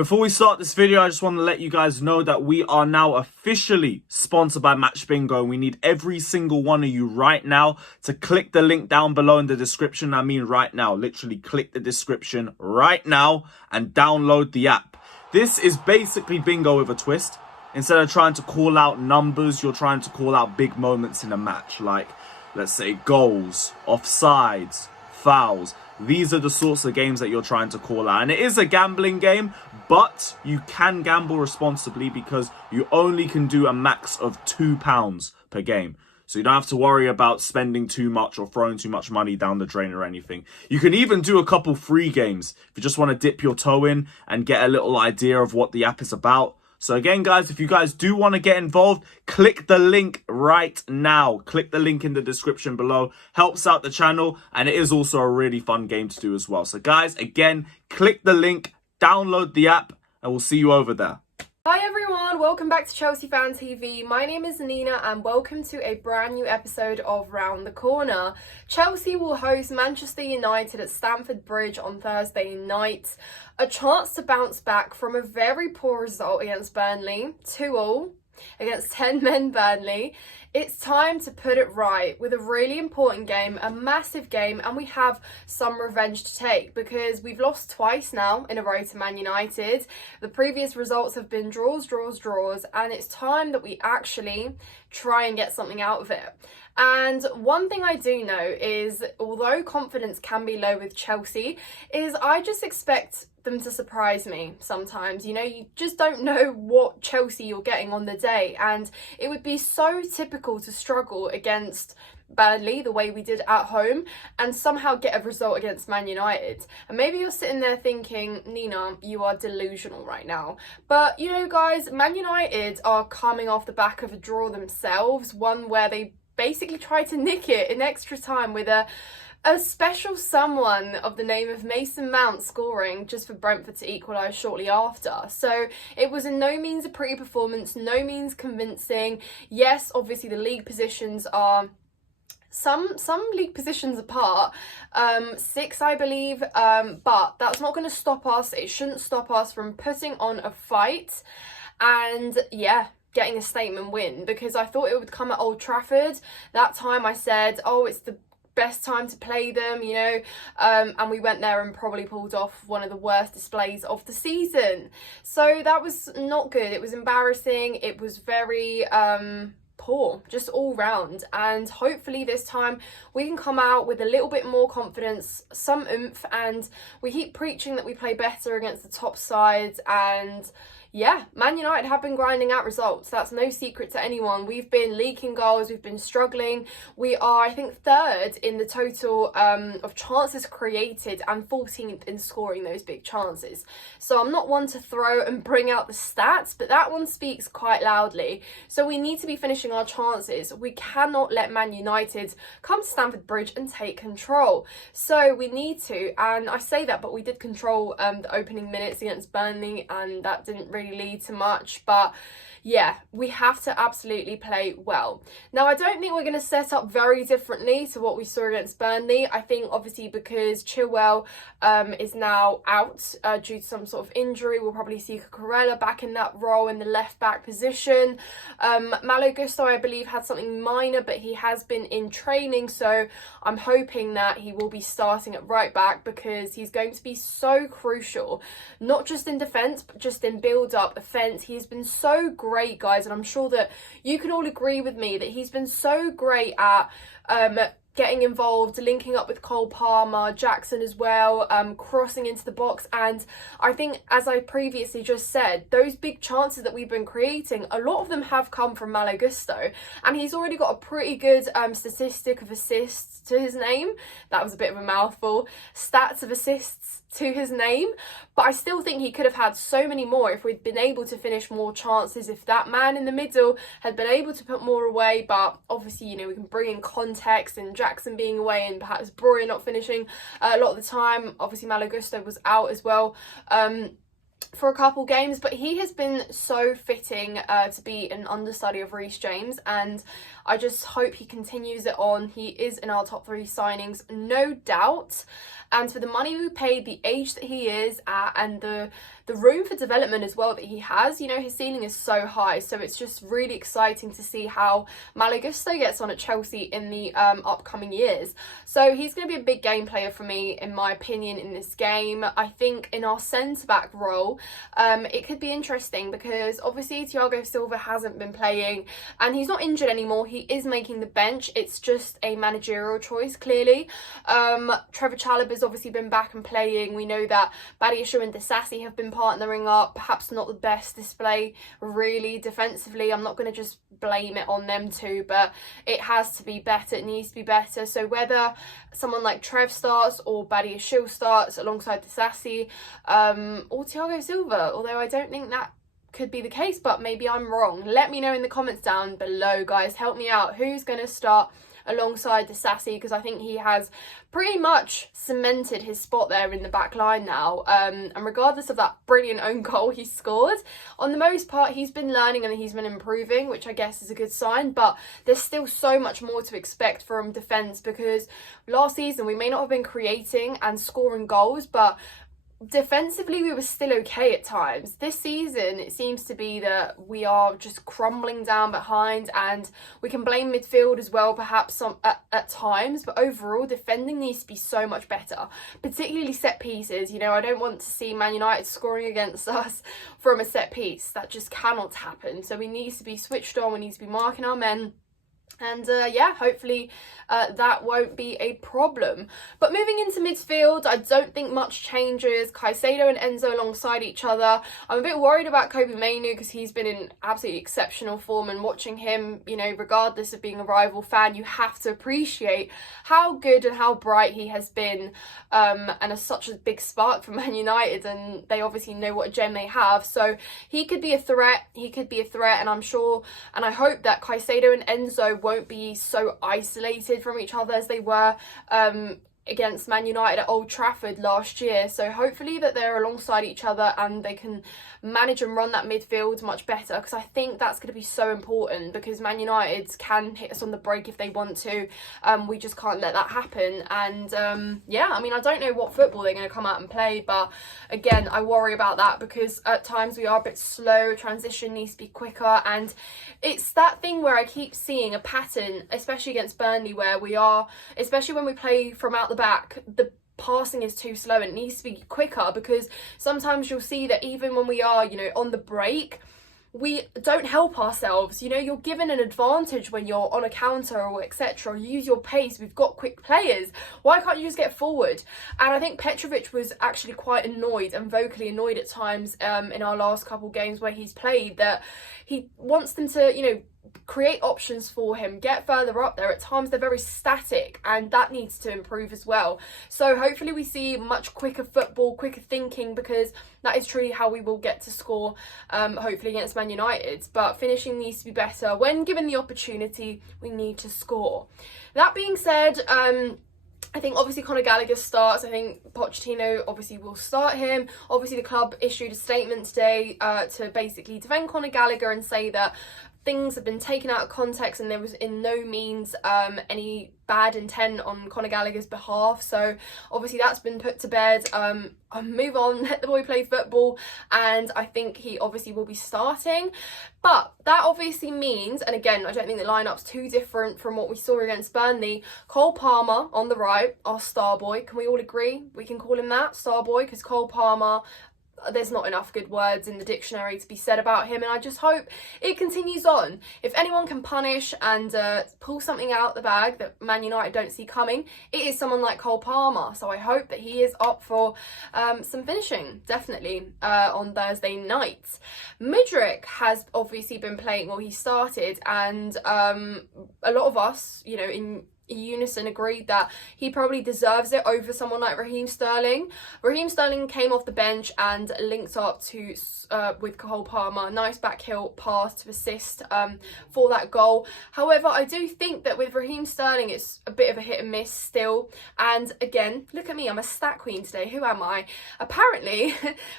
Before we start this video, I just want to let you guys know that we are now officially sponsored by Match Bingo. We need every single one of you right now to click the link down below in the description. I mean right now, literally click the description right now and download the app. This is basically bingo with a twist. Instead of trying to call out numbers, you're trying to call out big moments in a match, like, let's say, goals, offsides, fouls. These are the sorts of games that you're trying to call out. And it is a gambling game, but you can gamble responsibly because you only can do a max of £2 per game. So you don't have to worry about spending too much or throwing too much money down the drain or anything. You can even do a couple free games if you just want to dip your toe in and get a little idea of what the app is about. So again, guys, if you guys do want to get involved, click the link right now. Click the link in the description below. Helps out the channel, and it is also a really fun game to do as well. So guys, again, click the link, download the app, and we'll see you over there. Hi everyone, welcome back to Chelsea Fan TV. My name is Nina and welcome to a brand new episode of Round the Corner. Chelsea will host Manchester United at Stamford Bridge on Thursday night. A chance to bounce back from a very poor result against Burnley, 2-2 against 10 men Burnley. It's time to put it right with a really important game, a massive game, and we have some revenge to take because we've lost twice now in a row to Man United. The previous results have been draws, and it's time that we actually try and get something out of it. And one thing I do know is, although confidence can be low with Chelsea, is I just expect them to surprise me sometimes. You know, you just don't know what Chelsea you're getting on the day, and it would be so typical to struggle against Burnley the way we did at home and somehow get a result against Man United. And maybe you're sitting there thinking, Nina, you are delusional right now. But you know, guys, Man United are coming off the back of a draw themselves, one where they basically tried to nick it in extra time with a special someone of the name of Mason Mount scoring just for Brentford to equalise shortly after. So it was in no means a pretty performance, no means convincing. Yes, obviously the league positions are some league positions apart, 6 I believe, but that's not going to stop us. It shouldn't stop us from putting on a fight and getting a statement win, because I thought it would come at Old Trafford. That time I said, oh, it's the best time to play them, you know, and we went there and probably pulled off one of the worst displays of the season. So that was not good. It was embarrassing. It was very poor, just all round. And hopefully this time we can come out with a little bit more confidence, some oomph, and we keep preaching that we play better against the top sides. And yeah, Man United have been grinding out results. That's no secret to anyone. We've been leaking goals. We've been struggling. We are, I think, 3rd in the total of chances created and 14th in scoring those big chances. So I'm not one to throw and bring out the stats, but that one speaks quite loudly. So we need to be finishing our chances. We cannot let Man United come to Stamford Bridge and take control. So we need to, and I say that, but we did control the opening minutes against Burnley, and that didn't really lead to much. But yeah, we have to absolutely play well. Now, I don't think we're going to set up very differently to what we saw against Burnley. I think obviously because Chilwell is now out due to some sort of injury, we'll probably see Cucurella back in that role in the left back position. Malo Gusto, I believe, had something minor, but he has been in training, so I'm hoping that he will be starting at right back because he's going to be so crucial, not just in defence, but just in build-up offence. He's been so great, guys, and I'm sure that you can all agree with me that he's been so great at getting involved, linking up with Cole Palmer, Jackson as well, crossing into the box. And I think, as I previously just said, those big chances that we've been creating, a lot of them have come from Malo Gusto, and he's already got a pretty good statistic of assists to his name. That was a bit of a mouthful. Stats of assists to his name, but I still think he could have had so many more if we'd been able to finish more chances, if that man in the middle had been able to put more away. But obviously, you know, we can bring in context and Jackson being away and perhaps Breuer not finishing a lot of the time. Obviously Malo Gusto was out as well for a couple games, but he has been so fitting to be an understudy of Reece James, and I just hope he continues it on. He is in our top 3 signings, no doubt. And for the money we paid, the age that he is at, and the the room for development as well that he has. You know, his ceiling is so high, so it's just really exciting to see how Malagusto gets on at Chelsea in the upcoming years. So he's going to be a big game player for me, in my opinion, in this game. I think in our centre-back role, it could be interesting because obviously Thiago Silva hasn't been playing and he's not injured anymore. He is making the bench. It's just a managerial choice, clearly. Trevor Chalobah's obviously been back and playing. We know that Badiashile and Disasi have been partnering up. Perhaps not the best display really defensively. I'm not going to just blame it on them two, but it has to be better. It needs to be better. So whether someone like Trev starts or Badiashile starts alongside Disasi, or Thiago Silva, although I don't think that could be the case, but maybe I'm wrong. Let me know in the comments down below, guys. Help me out. Who's going to start alongside Disasi? Because I think he has pretty much cemented his spot there in the back line now. And regardless of that brilliant own goal he scored, on the most part, he's been learning and he's been improving, which I guess is a good sign. But there's still so much more to expect from defence, because last season we may not have been creating and scoring goals, but defensively we were still okay at times. This season it seems to be that we are just crumbling down behind, and we can blame midfield as well perhaps at times, but overall defending needs to be so much better, particularly set pieces. You know, I don't want to see Man United scoring against us from a set piece. That just cannot happen. So we need to be switched on, we need to be marking our men. And yeah, hopefully that won't be a problem. But moving into midfield, I don't think much changes. Caicedo and Enzo alongside each other. I'm a bit worried about Kobe Mainoo because he's been in absolutely exceptional form, and watching him, you know, regardless of being a rival fan, you have to appreciate how good and how bright he has been, and is such a big spark for Man United, and they obviously know what a gem they have. So he could be a threat. And I'm sure and I hope that Caicedo and Enzo won't be so isolated from each other as they were against Man United at Old Trafford last year. So hopefully that they're alongside each other and they can manage and run that midfield much better, because I think that's going to be so important, because Man United can hit us on the break if they want to. We just can't let that happen. And yeah, I mean, I don't know what football they're going to come out and play, but again, I worry about that because at times we are a bit slow. Transition needs to be quicker, and it's that thing where I keep seeing a pattern, especially against Burnley, where we are, especially when we play from out the back, the passing is too slow and it needs to be quicker, because sometimes you'll see that even when we are, you know, on the break, we don't help ourselves. You know, you're given an advantage when you're on a counter or etc. Use your pace. We've got quick players. Why can't you just get forward? And I think Petrovic was actually quite annoyed and vocally annoyed at times in our last couple games where he's played, that he wants them to, you know, create options for him, get further up there. At times they're very static, and that needs to improve as well. So hopefully we see much quicker football, quicker thinking, because that is truly how we will get to score, hopefully against Man United. But finishing needs to be better. When given the opportunity, we need to score. That being said, I think obviously Conor Gallagher starts. I think Pochettino obviously will start him. Obviously the club issued a statement today to basically defend Conor Gallagher and say that things have been taken out of context and there was in no means any bad intent on Conor Gallagher's behalf. So obviously that's been put to bed. Move on, let the boy play football, and I think he obviously will be starting. But that obviously means, and again, I don't think the lineup's too different from what we saw against Burnley. Cole Palmer on the right, our star boy. Can we all agree we can call him that, star boy? Because Cole Palmer, there's not enough good words in the dictionary to be said about him, and I just hope it continues on. If anyone can punish and pull something out the bag that Man United don't see coming, it is someone like Cole Palmer. So I hope that he is up for some finishing, definitely, on Thursday night. Mudryk has obviously been playing, well, he started, and a lot of us, you know, in unison agreed that he probably deserves it over someone like Raheem Sterling. Raheem Sterling came off the bench and linked up to with Cole Palmer. Nice back heel pass to assist for that goal. However, I do think that with Raheem Sterling it's a bit of a hit and miss still. And again, look at me, I'm a stat queen today. Who am I? Apparently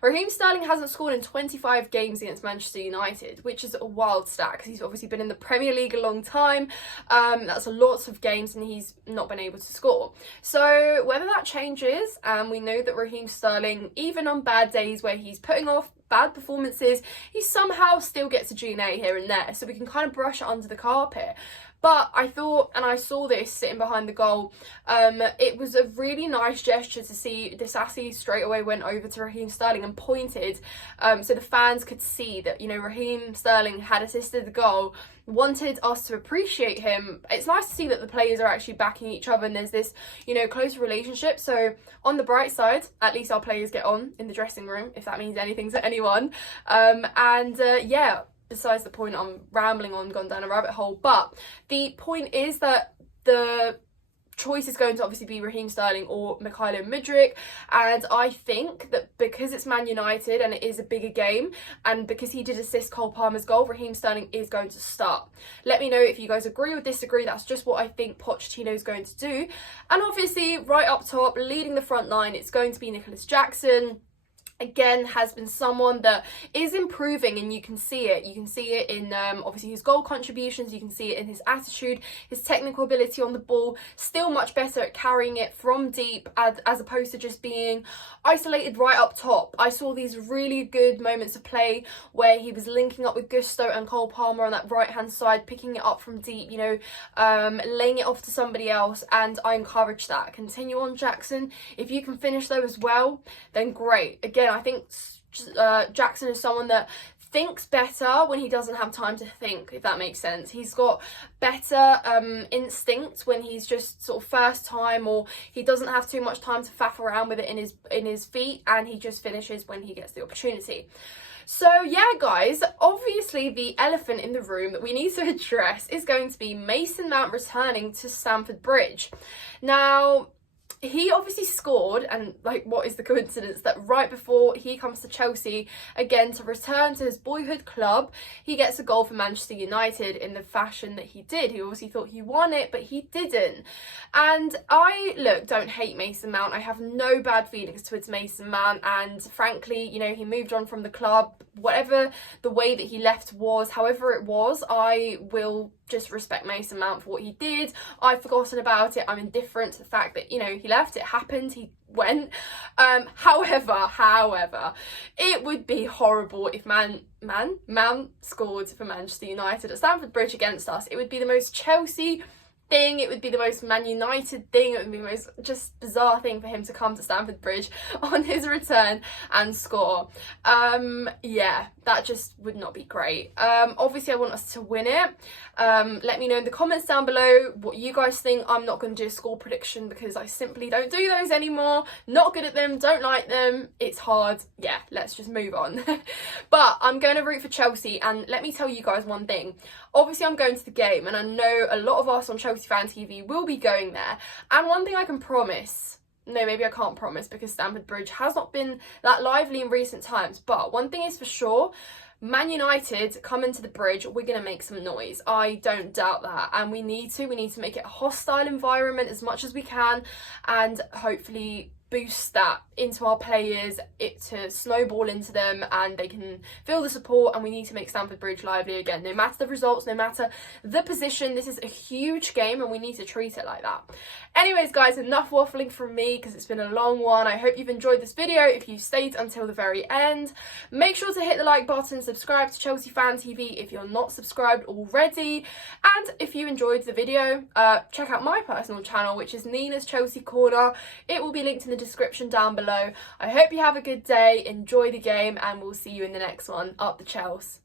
Raheem Sterling hasn't scored in 25 games against Manchester United, which is a wild stat because he's obviously been in the Premier League a long time. That's a lot of games and he's not been able to score. So whether that changes, and we know that Raheem Sterling, even on bad days where he's putting off bad performances, he somehow still gets a G&A here and there, so we can kind of brush it under the carpet. But I thought, and I saw this sitting behind the goal, it was a really nice gesture to see Disasi straight away went over to Raheem Sterling and pointed, so the fans could see that, you know, Raheem Sterling had assisted the goal, wanted us to appreciate him. It's nice to see that the players are actually backing each other and there's this, you know, close relationship. So on the bright side, at least our players get on in the dressing room, if that means anything to anyone. Yeah, besides the point, I'm rambling on, gone down a rabbit hole, but the point is that the choice is going to obviously be Raheem Sterling or Mykhailo Mudryk, and I think that because it's Man United and it is a bigger game, and because he did assist Cole Palmer's goal, Raheem Sterling is going to start. Let me know if you guys agree or disagree. That's just what I think Pochettino is going to do. And obviously right up top, leading the front line, it's going to be Nicholas Jackson. Again, has been someone that is improving, and you can see it. You can see it in obviously his goal contributions, you can see it in his attitude, his technical ability on the ball, still much better at carrying it from deep as opposed to just being isolated right up top. I saw these really good moments of play where he was linking up with Gusto and Cole Palmer on that right hand side, picking it up from deep, you know, laying it off to somebody else, and I encourage that. Continue on, Jackson. If you can finish though as well, then great. Again, I think Jackson is someone that thinks better when he doesn't have time to think, if that makes sense. He's got better instinct when he's just sort of first time, or he doesn't have too much time to faff around with it in his feet, and he just finishes when he gets the opportunity. So yeah, guys, obviously the elephant in the room that we need to address is going to be Mason Mount returning to Stamford Bridge. Now, he obviously scored, and like, what is the coincidence that right before he comes to Chelsea again to return to his boyhood club, he gets a goal for Manchester United in the fashion that he did. He obviously thought he won it, but he didn't. And I don't hate Mason Mount. I have no bad feelings towards Mason Mount, and frankly, you know, he moved on from the club. Whatever the way that he left was, however it was, I will just respect Mason Mount for what he did. I've forgotten about it. I'm indifferent to the fact that, you know, he left, it happened, he went. However, it would be horrible if Mount scored for Manchester United at Stamford Bridge against us. It would be the most Chelsea thing, it would be the most Man United thing, it would be the most just bizarre thing for him to come to Stamford Bridge on his return and score. Yeah, that just would not be great. Obviously I want us to win it. Let me know in the comments down below what you guys think. I'm not going to do a score prediction because I simply don't do those anymore. Not good at them, don't like them, it's hard. Yeah, let's just move on. But I'm going to root for Chelsea, and let me tell you guys one thing. Obviously I'm going to the game, and I know a lot of us on Chelsea Fan TV will be going there, and one thing I can promise, no, maybe I can't promise because Stamford Bridge has not been that lively in recent times, but one thing is for sure, Man United coming to the bridge, we're going to make some noise. I don't doubt that, and we need to make it a hostile environment as much as we can, and hopefully boost that into our players, it to snowball into them, and they can feel the support. And we need to make Stamford Bridge lively again, no matter the results, no matter the position. This is a huge game and we need to treat it like that. Anyways guys, enough waffling from me because it's been a long one. I hope you've enjoyed this video. If you stayed until the very end, make sure to hit the like button, subscribe to Chelsea Fan TV if you're not subscribed already, and if you enjoyed the video, check out my personal channel, which is Nina's Chelsea Corner. It will be linked in the description down below. I hope you have a good day, enjoy the game, and we'll see you in the next one. Up the Chels.